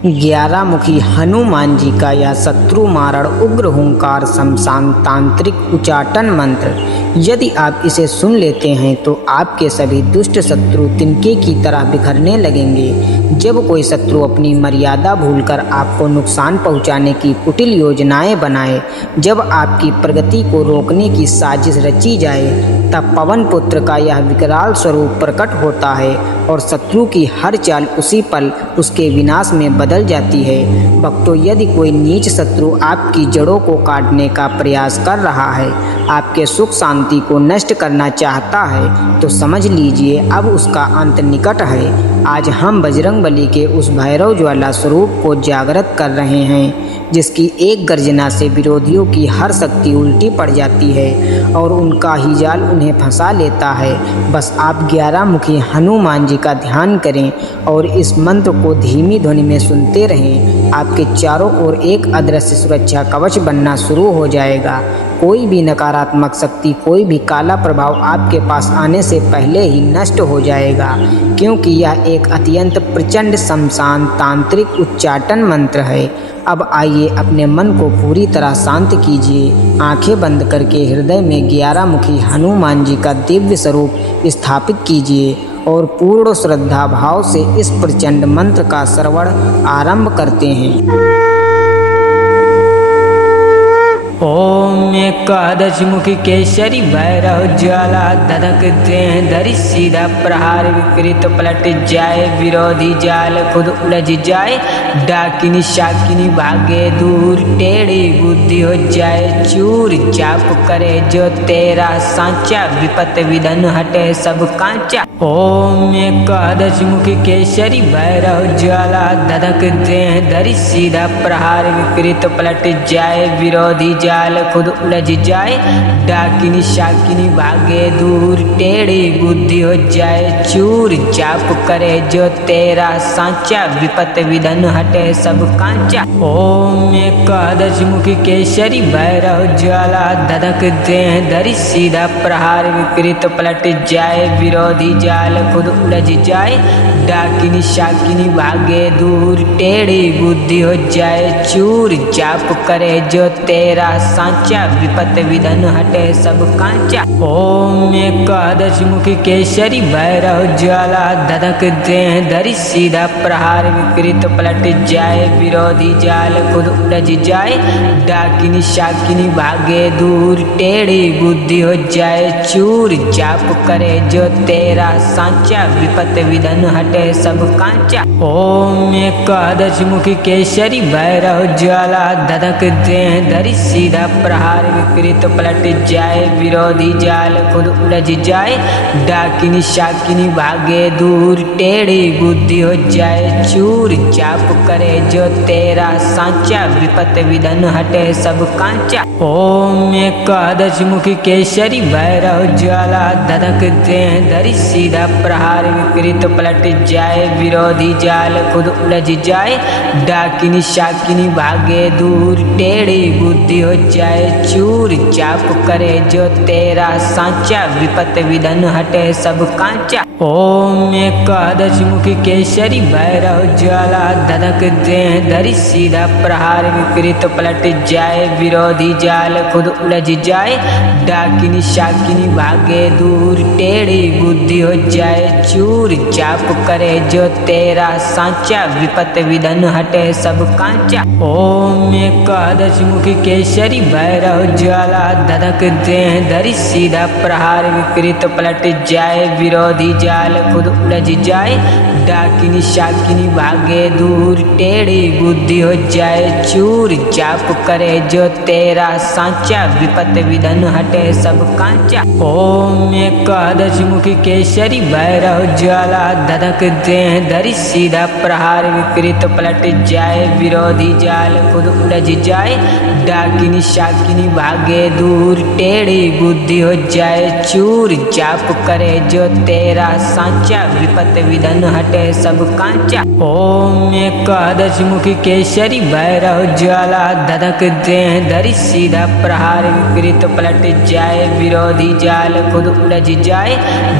11 मुखी हनुमान जी का यह शत्रु मारण उग्र हुंकार शमशान तांत्रिक उच्चाटन मंत्र, यदि आप इसे सुन लेते हैं तो आपके सभी दुष्ट शत्रु तिनके की तरह बिखरने लगेंगे। जब कोई शत्रु अपनी मर्यादा भूलकर आपको नुकसान पहुंचाने की कुटिल योजनाएं बनाए, जब आपकी प्रगति को रोकने की साजिश रची जाए, तब पवन पुत्र का यह विकराल स्वरूप प्रकट होता है और शत्रु की हर चाल उसी पल उसके विनाश में बदल जाती है। भक्तों, यदि कोई नीच शत्रु आपकी जड़ों को काटने का प्रयास कर रहा है, आपके सुख शांति को नष्ट करना चाहता है, तो समझ लीजिए अब उसका अंत निकट है। आज हम बजरंगबली के उस भैरव ज्वाला स्वरूप को जागृत कर रहे हैं, जिसकी एक गर्जना से विरोधियों की हर शक्ति उल्टी पड़ जाती है और उनका ही जाल उन्हें फंसा लेता है। बस आप 11 मुखी हनुमान जी का ध्यान करें और इस मंत्र को धीमी ध्वनि में सुनते रहें। आपके चारों ओर एक अदृश्य सुरक्षा कवच बनना शुरू हो जाएगा। कोई भी नकारात्मक शक्ति, कोई भी काला प्रभाव आपके पास आने से पहले ही नष्ट हो जाएगा, क्योंकि यह एक अत्यंत प्रचंड शमशान तांत्रिक उच्चाटन मंत्र है। अब आइए अपने मन को पूरी तरह शांत कीजिए। आंखें बंद करके हृदय में 11 मुखी हनुमान जी का दिव्य स्वरूप स्थापित कीजिए और पूर्ण श्रद्धा भाव से इस प्रचंड मंत्र का श्रवण आरंभ करते हैं। ओम एकादश मुखी केसरी भैरव ज्वाला धधक धरि सीधा प्रहार विकृत पलट जाए, विरोधी जाल खुद उलझ जाए, डाकिनी शाकिनी भागे दूर, टेढ़ी बुद्धि हो जाए चूर, चाप करे जो तेरा सांचा, विपत विधन हटे सब कांचा। ओम एकादश मुखी केसरी भैरव ज्वाला धधक धरि सीधा प्रहार विकृत पलट जाए, विरोधी जाल खुद उलझ जाए, डाकिनी शाकिनी भागे दूर, टेढ़ी बुद्धि हो जाए चूर, चाप करे जो तेरा सांचा, विपत विधन हटे सब कांचा। ओम एकादश मुखी केसरी भैरव ज्वाला धधक धरि सीधा प्रहार विकृत पलट जाए, विरोधी जाल खुद उलझ जाए, डाकिनी शाकिनी भागे दूर, टेढ़ी बुद्धि हो जाए चूर, चाप करे जो तेरा सांचा, विपत विधन हटे सब कांचा। ओम एकादश मुखी केसरी भैरव ज्वाला धधक धरि सीधा प्रहार विकृत पलट जाए, विरोधी जाल खुद उलझ जाए, डाकिनी शाकिनी भागे दूर, टेढ़ी बुद्धि हो जाए चूर, चाप करे जो तेरा सांचा, विपत विधन हटे सब कांचा। ओम एकादश मुखी केसरी भैरव ज्वाला धधक धरि सीधा प्रहार विकृत पलट जाए, विरोधी जाल खुद उलझ जाए, डाकिनी शाकिनी भागे दूर, टेढ़ी बुद्धि हो जाए चूर, चाप करे जो तेरा सांचा, विपत विधन हटे सब कांचा। ओम एकादश मुखी केसरी भैरव ज्वाला धधक धरि सीधा प्रहार विकृत पलट जाए, विरोधी जाल खुद उलझ जाए, डाकिनी शाकिनी भागे दूर, टेढ़ी बुद्धि हो जाए चूर, चाप करे जो तेरा सांचा, विपत विधन हटे सब कांचा। ओम एकादश मुखी केसरी भैरव ज्वाला धधक धरि सीधा प्रहार विकृत पलट जाए, विरोधी जाल खुद उलझ जाए, डाकिनी शाकिनी भागे दूर, टेढ़ी बुद्धि हो जाए चूर, चाप करे जो तेरा सांचा, विपत विधन हटे सब कांचा। ओम एकादश मुखी केसरी भैरव ज्वाला धधक धरि सीधा प्रहार विकृत पलट जाए, विरोधी जाल खुद उलझ जाए, डाकिनी शाकिनी भागे दूर, टेढ़ी बुद्धि हो जाए चूर, चाप करे जो तेरा सांचा, विपत विधन हटे सब कांचा। ओम एकादश मुखी केसरी भैरव ज्वाला धधक धरि सीधा प्रहार विकृत पलट जाए, विरोधी जाल खुद उलझ जाए, डाकिनी डाकिनी शाकिनी भागे दूर, टेढ़ी बुद्धि हो जाए चूर। जाप करे जो तेरा सांचा, विपत विधन हटे सब कांचा। ओम एकादश मुखी केसरी भैरव ज्वाला, धधक दे धरि सीधा प्रहार, विपरीत पलट जाए विरोधी जाल खुद उलझ जाए।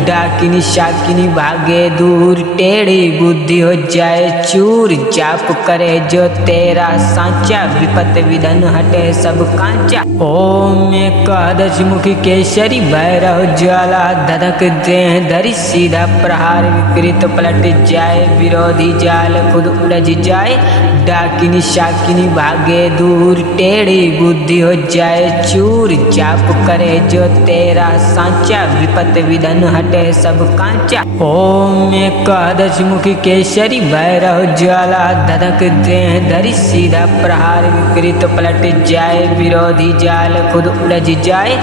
डाकिनी शाकिनी भागे दूर, टेढ़ी बुद्धि हो जाए चूर। जाप करे जो तेरा सांचा, विपत विधन हटे सब कांचा। ओम एकादश मुखी केसरी भैरव ज्वाला, धधक दे धरि सीधा प्रहार, विपरीत पलट जाए विरोधी जाल खुद उलझ जाए। डाकिनी शाकिनी भागे दूर, टेढ़ी बुद्धि हो जाए चूर। जाप करे जो तेरा सांचा, विपत विधन हटे सब कांचा। ओम एकादश मुखी केसरी भैरव ज्वाला, धधक दे धरि सीधा प्रहार, विपरीत पलट जाए विरोधी जाल खुद उलझ जाए।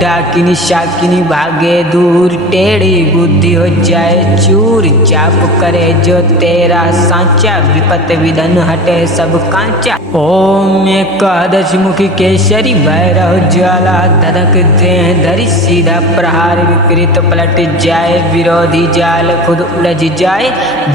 डाकिनी शाकिनी भागे दूर, टेढ़ी बुद्धि हो जाए चूर। जाप करे जो तेरा सांचा, विपत विधन हटे सब कांचा। ओम एकादश मुखी केसरी भैरव ज्वाला, धधक दे धरि सीधा प्रहार, विपरीत पलट जाए विरोधी जाल खुद उलझ जाए।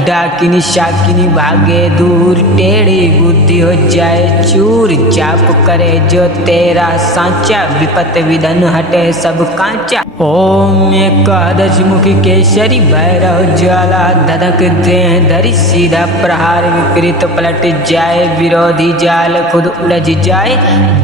डाकिनी शाकिनी भागे दूर, टेढ़ी बुद्धि हो जाए चूर। जाप करे जो तेरा सांचा, विपत विधन हटे सब कांचा। ओम एकादश मुखी केसरी भैरव ज्वाला, धधक दे धरि सीधा प्रहार, विपरीत पलट जाए विरोधी जाल खुद उलझ जाए।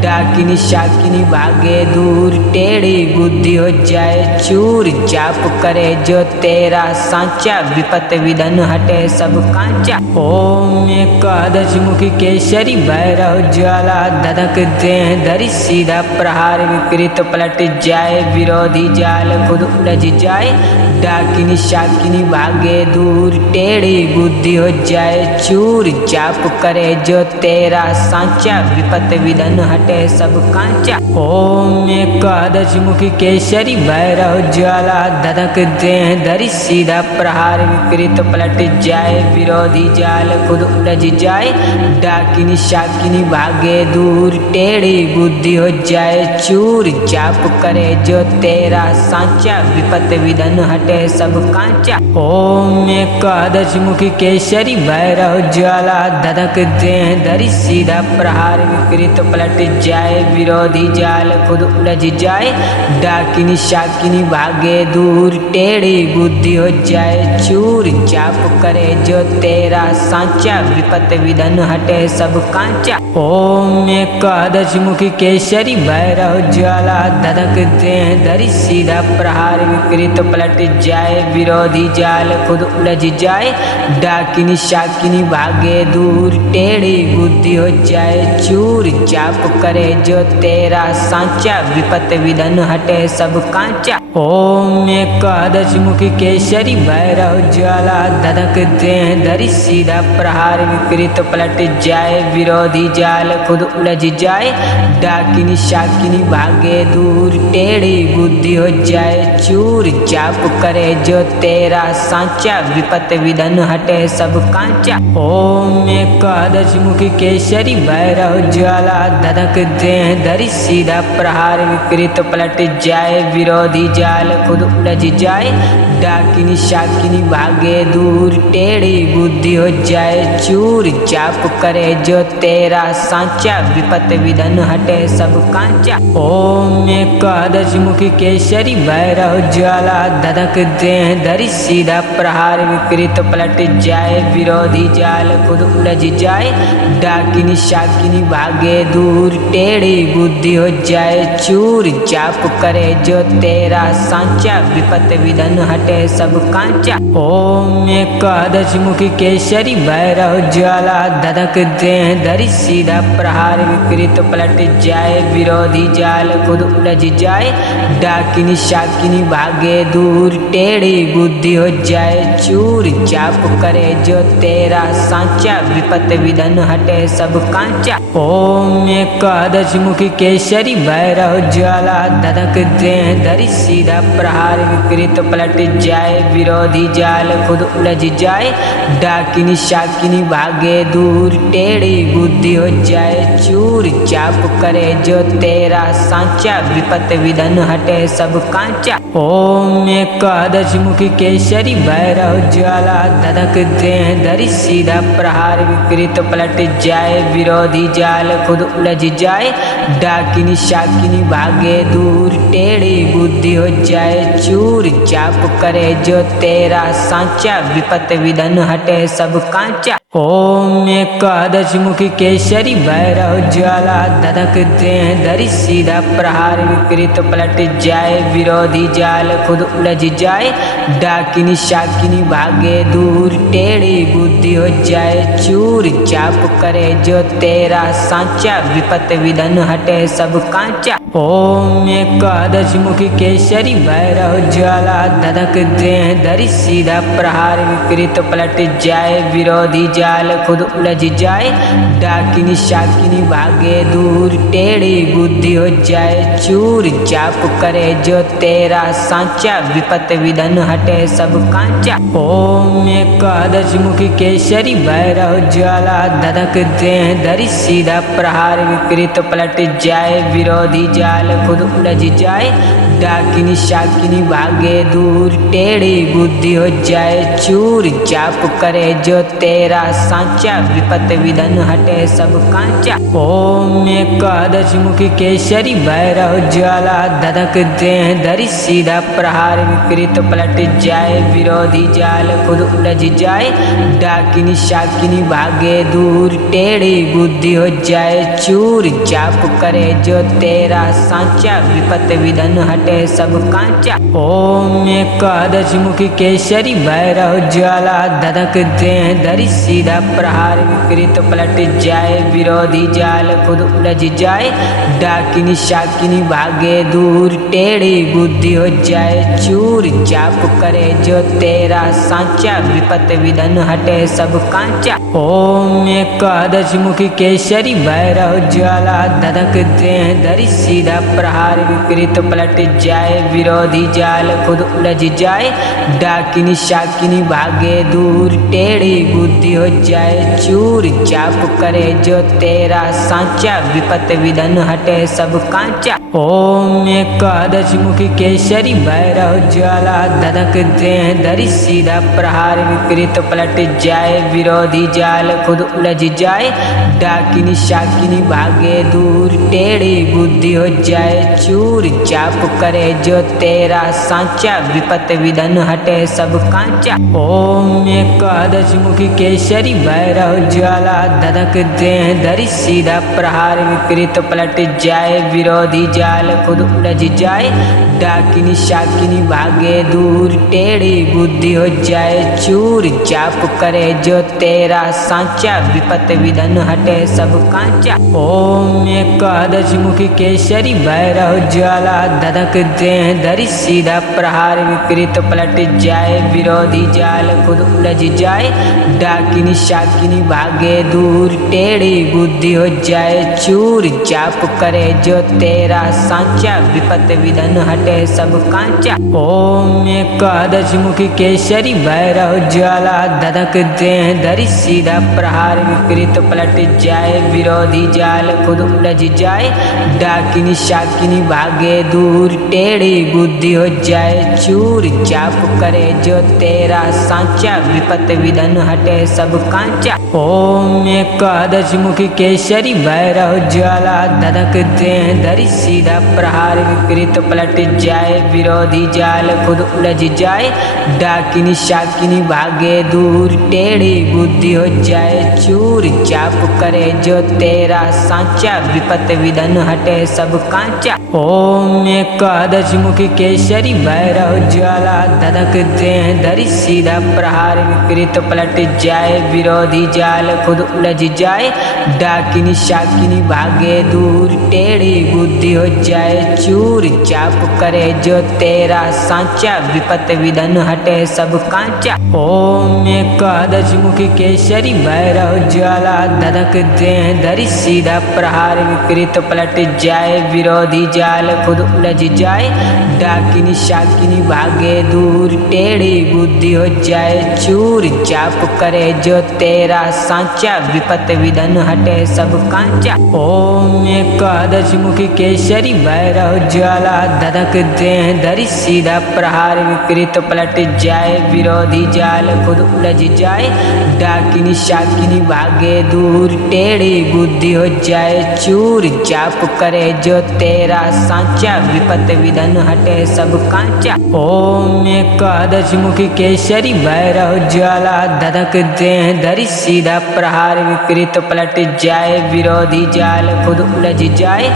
डाकिनी शाकिनी भागे दूर, टेढ़ी बुद्धि हो जाए चूर। जाप करे जो तेरा सांचा, विपत विधन हटे सब कांचा। ओम एकादश मुखी केसरी भैरव ज्वाला, धधक दे धरि सीधा प्रहार, विपरीत पलट जाए विरोधी जाल खुद उलझ जाए। डाकिनी शाकिनी भागे दूर, टेढ़ी बुद्धि हो जाए चूर। जाप करे जो तेरा सांचा, विपत विधन हटे सब कांचा। ओम एकादश मुखी केसरी भैरव ज्वाला, धधक दे धरि सीधा प्रहार, विपरीत पलट जाए विरोधी जाल खुद उलझ जाए। डाकिनी शाकिनी भागे दूर, टेढ़ी बुद्धि हो जाए चूर। जाप करे जो तेरा सांचा, विपत विधन हटे सब कांचा। ओम एकादश मुखी केसरी भैरव ज्वाला, धधक दे धरि सीधा प्रहार, विपरीत पलट जाए विरोधी जाल खुद उलझ जाए। डाकिनी शाकिनी भागे दूर, टेढ़ी बुद्धि हो जाए चूर। जाप करे जो तेरा सांचा, विपत विधन हटे सब कांचा। ओम एकादश मुखी केसरी भैरव ज्वाला, धधक दे धरि सीधा प्रहार, विपरीत पलट जाए विरोधी जाल खुद उलझ जाए। डाकिनी शाकिनी भागे दूर, टेढ़ी बुद्धि हो जाए चूर। जाप करे जो तेरा सांचा, विपत विधन हटे सब कांचा। ओम एकादश मुखी केसरी भैरव ज्वाला, धधक दे धरि सीधा प्रहार, विपरीत पलट जाए विरोधी जाल खुद उलझ जाए। डाकिनी शाकिनी भागे दूर, टेढ़ी बुद्धि हो जाए चूर। जाप करे जो तेरा सांचा, विपत विधन हटे सब कांचा। ओम एकादश मुखी केसरी भैरव ज्वाला, धधक दे धरि सीधा प्रहार, विपरीत पलट जाए विरोधी जाल खुद उलझ जाए। डाकिनी शाकिनी भागे दूर, टेढ़ी बुद्धि हो जाए चूर। जाप करे जो तेरा सांचा, विपत विधन हटे सब कांचा। ओम एकादश मुखी केसरी भैरव ज्वाला, धधक दे धरि सीधा प्रहार, विपरीत पलट जाए विरोधी जाल खुद उलझ जाए। डाकिनी शाकिनी भागे दूर, टेढ़ी बुद्धि हो जाए चूर। जाप करे जो तेरा सांचा, विपत विधन हटे सब कांचा। ओम एकादश मुखी केसरी भैरव ज्वाला, धधक दे धरि सीधा प्रहार, विपरीत पलट जाए विरोधी जाल खुद उलझ जाए। डाकिनी शाकिनी भागे दूर, टेढ़ी बुद्धि हो जाए चूर। जाप करे जो तेरा सांचा, विपत विधन हटे सब कांचा। ओम एकादश मुखी केसरी भैरव ज्वाला, धधक दे धरि सीधा प्रहार, विपरीत पलट जाए विरोधी जाल खुद उलझ जाए। डाकिनी शाकिनी भागे दूर टेढ़ी बुद्धि हो जाए चूर। जाप करे जो तेरा सांचा विपत विधन हटे सब कांचा। ओम एकादश मुखी केसरी भैरव ज्वाला धधक दे धरि सीधा प्रहार विकृत पलट जाए विरोधी जाल खुद उलझ जाए। डाकिनी शाकिनी भागे दूर टेढ़ी बुद्धि हो जाए चूर। जाप करे जो तेरा सांचा विपत विधन हटे सब कांचा। ओम एकादश मुखी केसरी भैरव ज्वाला धधक दे धरि सीधा प्रहार विकृत पलट जाए विरोधी जाल खुद उलझ जाए। डाकिनी शाकिनी भागे दूर टेढ़ी बुद्धि हो जाए चूर। जाप करे जो तेरा सांचा विपत विधन हटे सब कांचा। ओम एकादश मुखी केसरी भैरव ज्वाला धधक दे धरि सीधा प्रहार विकृत पलट जाए विरोधी जाल खुद उलझ जाए। डाकिनी शाकिनी भागे दूर टेढ़ी बुद्धि हो जाए चूर। जाप करे जो तेरा सांचा विपत विधन हटे सब कांचा। ओम एकादश मुखी केसरी भैरव ज्वाला धधक दे धरि सीधा प्रहार विकृत पलट जाए विरोधी जाल खुद उलझ जाए। डाकिनी शाकिनी भागे दूर टेढ़ी बुद्धि हो जाए चूर। जाप करे जो तेरा सांचा विपत विधन हटे सब कांचा। ओम एकादश मुखी केसरी भैरव ज्वाला धधक दे धरि सीधा प्रहार विकृत पलट जाए विरोधी जाल खुद उलझ जाए। डाकिनी शाकिनी भागे दूर टेढ़ी बुद्धि हो जाए चूर। जाप करे जो तेरा सांचा विपत विधन हटे सब कांचा। ओम एकादश मुखी केसरी भैरव ज्वाला धधक दे धरि सीधा प्रहार विकृत पलट जाए विरोधी जाल खुद उलझ जाए। डाकिनी शाकिनी भागे दूर टेढ़ी बुद्धि हो जाए चूर। जाप करे जो तेरा सांचा विपत विधन हटे सब कांचा। ओम एकादश मुखी केसरी भैरव ज्वाला धधक दे धरि सीधा प्रहार विकृत पलट जाए विरोधी जाल खुद उलझ जाए। डाकिनी शाकिनी भागे दूर टेढ़ी बुद्धि हो जाए चूर। जाप करे जो तेरा सांचा विपत विधन हटे सब कांचा। ओम एकादश मुखी केसरी भैरव ज्वाला धधक दे धरि सीधा प्रहार विकृत पलट जाए विरोधी जाल खुद उलझ जाए। डाकिनी शाकिनी भागे दूर टेढ़ी बुद्धि हो जाए चूर। जाप करे जो तेरा सांचा विपत विधन हटे सब कांचा। ओम एकादश मुखी केसरी भैरव ज्वाला धधक दे धरि सीधा प्रहार विकृत पलट जाए विरोधी जाल खुद उलझ जाए। डाकिनी शाकिनी भागे दूर टेढ़ी बुद्धि हो जाए चूर। जाप करे जो तेरा सांचा विपत विधन हटे सब कांचा। ओम एकादश मुखी केसरी भैरव ज्वाला धधक दे धरि सीधा प्रहार विकृत पलट जाए विरोधी जाल खुद उलझ जाए। डाकिनी शाकिनी भागे दूर टेढ़ी बुद्धि हो जाए चूर। जाप करे जो तेरा सांचा विपत विधन हटे सब कांचा। ओम एकादश मुखी केसरी भैरव ज्वाला धधक दे धरि सीधा प्रहार विकृत पलट जाए विरोधी जाल खुद उलझ जाए। डाकिनी शाकिनी भागे दूर टेढ़ी बुद्धि हो जाए चूर। जाप करे जो तेरा सांचा विपत विधन हटे सब कांचा। ओम एकादश मुखी केसरी भैरव ज्वाला धधक दे धरि सीधा प्रहार विकृत पलट जाए विरोधी जाल खुद उलझ जाए। डाकिनी शाकिनी भागे दूर टेढ़ी बुद्धि हो जाए चूर। जाप करे जो तेरा सांचा विपत विधन हटे सब कांचा। ओम एकादश मुखी केसरी भैरव ज्वाला धधक दे धरि सीधा प्रहार विकृत पलट जाए विरोधी जाल खुद उलझ जाए। डाकिनी शाकिनी भागे दूर टेढ़ी बुद्धि हो जाए चूर। जाप करे जो तेरा सांचा विपत विधन हटे सब कांचा। ओम एकादश मुखी केसरी भैरव ज्वाला धधक दे धरि सीधा प्रहार विकृत पलट जाए विरोधी जाल खुद उलझ जाए। जाए, डाकिनी शाकिनी भागे दूर, टेढ़ी बुद्धि हो जाए चूर, जाप करे जो तेरा सांचा, विपत विधन हटे सब कांचा। ओम एकादश मुखी केसरी भैरव ज्वाला, धधक दे धरि सीधा प्रहार, विकृत पलट जाए विरोधी जाल खुद उलझ जाए, डाकिनी शाकिनी भागे दूर, टेढ़ी बुद्धि हो जाए चूर, जाप करे जो तेरा सांचा, विपत विधन हटे सब कांचा। ओम एकादश मुखी केसरी भैरव ज्वाला, धधक दे धरि सीधा प्रहार, विकृत पलट जाए विरोधी जाल खुद उलझ जाए,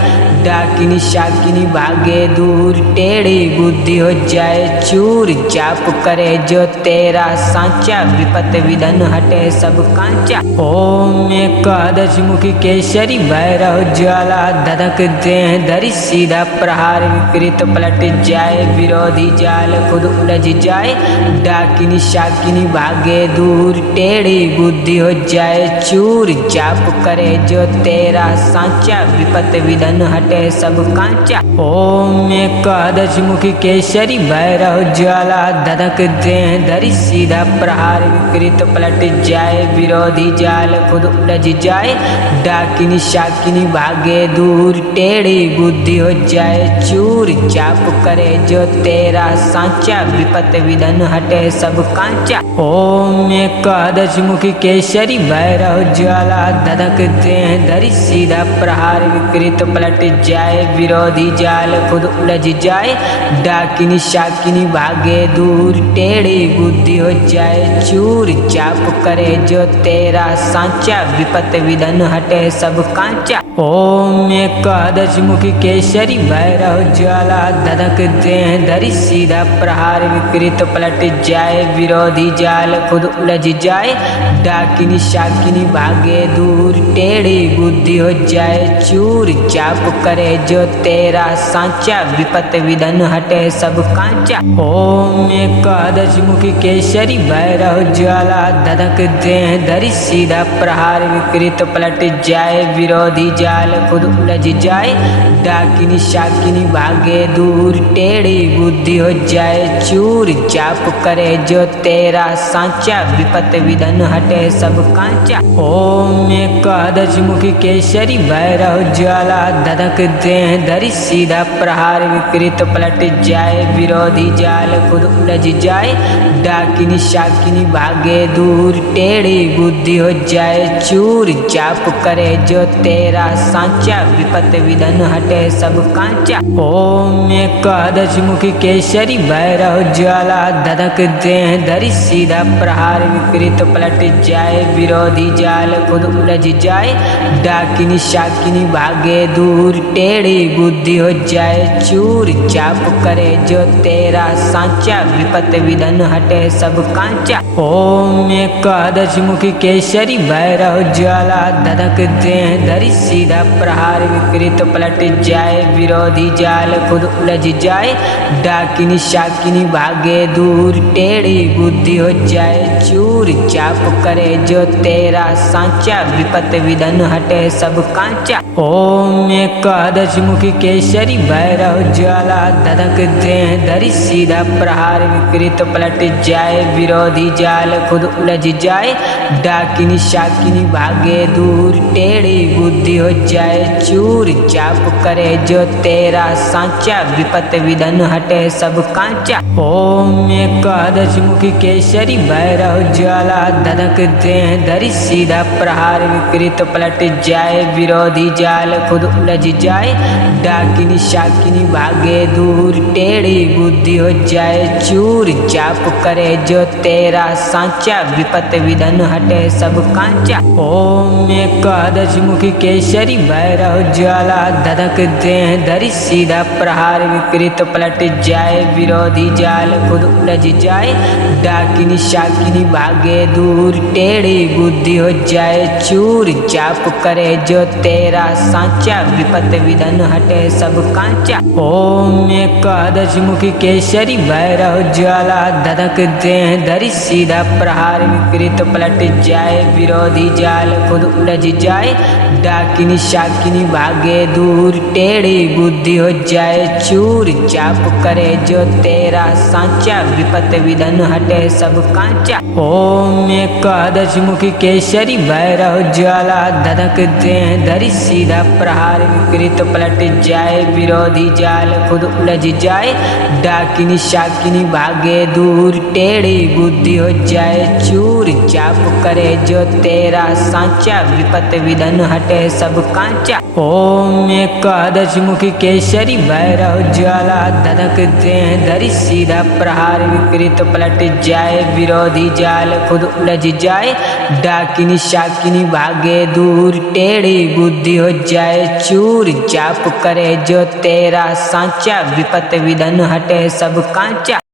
डाकिनी शाकिनी भागे दूर, टेढ़ी बुद्धि हो जाए चूर, जाप करे जो तेरा सांचा, विपत विधन हटे सब कांचा। ओम एकादश मुखी केसरी भैरव ज्वाला, धधक दे धरि सीधा प्रहार, विकृत पलट जाए विरोधी जाल खुद उलझ जाए, डाकिनी शाकिनी भागे दूर, टेढ़ी बुद्धि हो जाए चूर, जाप करे जो तेरा सांचा, विपत विधन हटे सब कांचा। ओम एकादश मुखी केसरी भैरव ज्वाला, धधक दे धरि सीधा प्रहार, विकृत पलट जाए विरोधी जाल खुद उलझ जाए, डाकिनी शाकिनी भागे दूर, टेढ़ी बुद्धि हो जाए चूर, जाप करे जो तेरा सांचा, विपत विधन हटे सब कांचा। ओम एकादश मुखी केसरी भैरव ज्वाला, धधक दे धरि सीधा प्रहार, विकृत पलट जाए विरोधी जाल खुद उलझ जाए, डाकिनी शाकिनी भागे दूर, टेढ़ी बुद्धि हो जाए चूर, जाप करे जो तेरा सांचा, विपत विधन हटे सब कांचा। ओम एकादश मुखी केसरी भैरव ज्वाला, धधक दे धरि सीधा प्रहार, विकृत पलट जाए विरोधी जाल खुद उलझ जाए, डाकिनी शाकिनी भागे दूर, टेढ़ी बुद्धि हो जाए चूर, जाप करे जो तेरा सांचा, विपत विधन हटे सब कांचा। ओम एकादश मुखी केसरी भैरव ज्वाला, धधक दे धरि सीधा प्रहार, विकृत पलट जाए विरोधी जाल खुद उलझ जाए, डाकिनी शाकिनी भागे दूर, टेढ़ी बुद्धि हो जाए चूर, जाप करे जो तेरा सांचा, विपत विधन हटे सब कांचा। ओम एकादश मुखी केसरी भैरव ज्वाला, धधक दे धरि सीधा प्रहार, विकृत पलट जाए विरोधी जाल खुद उलझ जाए, डाकिनी शाकिनी भागे दूर, टेढ़ी बुद्धि हो जाए चूर, जाप करे जो तेरा सांचा, विपत विधन हटे सब कांचा। ओम एकादश मुखी केसरी भैरव ज्वाला, धधक दे धरि सीधा प्रहार, विकृत पलट जाए विरोधी जाल खुद उलझ जाए, डाकिनी शाकिनी भागे दूर, टेढ़ी बुद्धि हो जाए चूर, जाप करे जो तेरा सांचा, विपत विधन हटे सब कांचा। ओम एकादश मुखी केसरी भैरव ज्वाला, धधक दे धरि सीधा प्रहार, विकृत पलट जाए विरोधी जाल खुद उलझ जाए, डाकिनी शाकिनी भागे दूर, टेढ़ी बुद्धि हो जाए चूर, जाप करे जो तेरा सांचा, विपत विधन हटे सब कांचा। ओम एकादश मुखी केसरी भैरव ज्वाला, धधक दे धरि सीधा प्रहार, विकृत पलट जाए विरोधी जाल खुद उलझ जाए, डाकिनी शाकिनी भागे दूर, टेढ़ी बुद्धि हो जाए चूर, जाप करे जो तेरा सांचा, विपत विधन हटे सब कांचा। ओम एकादश मुखी केसरी भैरव ज्वाला, धधक दे धरि सीधा प्रहार, विकृत पलट जाए विरोधी जाल खुद उलझ जाए, डाकिनी शाकिनी भागे दूर, टेढ़ी बुद्धि हो जाए चूर, जाप करे जो तेरा सांचा, विपत विधन हटे सब कांचा। ओम एकादश मुखी केसरी भैरव ज्वाला, धधक दे धरि सीधा प्रहार, विकृत पलट जाए विरोधी जाल खुद उलझ जाए, डाकिनी शाकिनी भागे दूर, टेढ़ी बुद्धि हो जाए चूर, जाप करे करे जो तेरा सांचा, विपत विधन हटे सब कांचा। ओम एकादश मुखी केसरी भैरव ज्वाला, धधक दे धरि सीधा प्रहार, विपरीत पलट जाए विरोधी जाल खुद उलझ जाए। डाकिनी शाकिनी भागे दूर, टेढ़ी बुद्धि हो जाए चूर, जाप करे जो तेरा सांचा, विपत विधन हटे सब कांचा। ओम एकादश मुखी केसरी भैरव ज्वाला, धधक दे धरि सीधा प्रहार, विपरीत पलट जाए विरोधी जाल खुद उलझ जाए। डाकिनी शाकिनी भागे दूर, टेढ़ी बुद्धि हो जाए चूर, जाप करे जो तेरा सांचा, विपत विधन हटे सब कांचा। ओम एकादश मुखी केसरी भैरव ज्वाला, धधक दे धरि सीधा प्रहार, विपरीत पलट जाए विरोधी जाल खुद उलझ जाए। डाकिनी शाकिनी भागे दूर, टेढ़ी बुद्धि हो जाए चूर, जाप करे जो तेरा सांचा, विपत विधन हटे सब कांचा।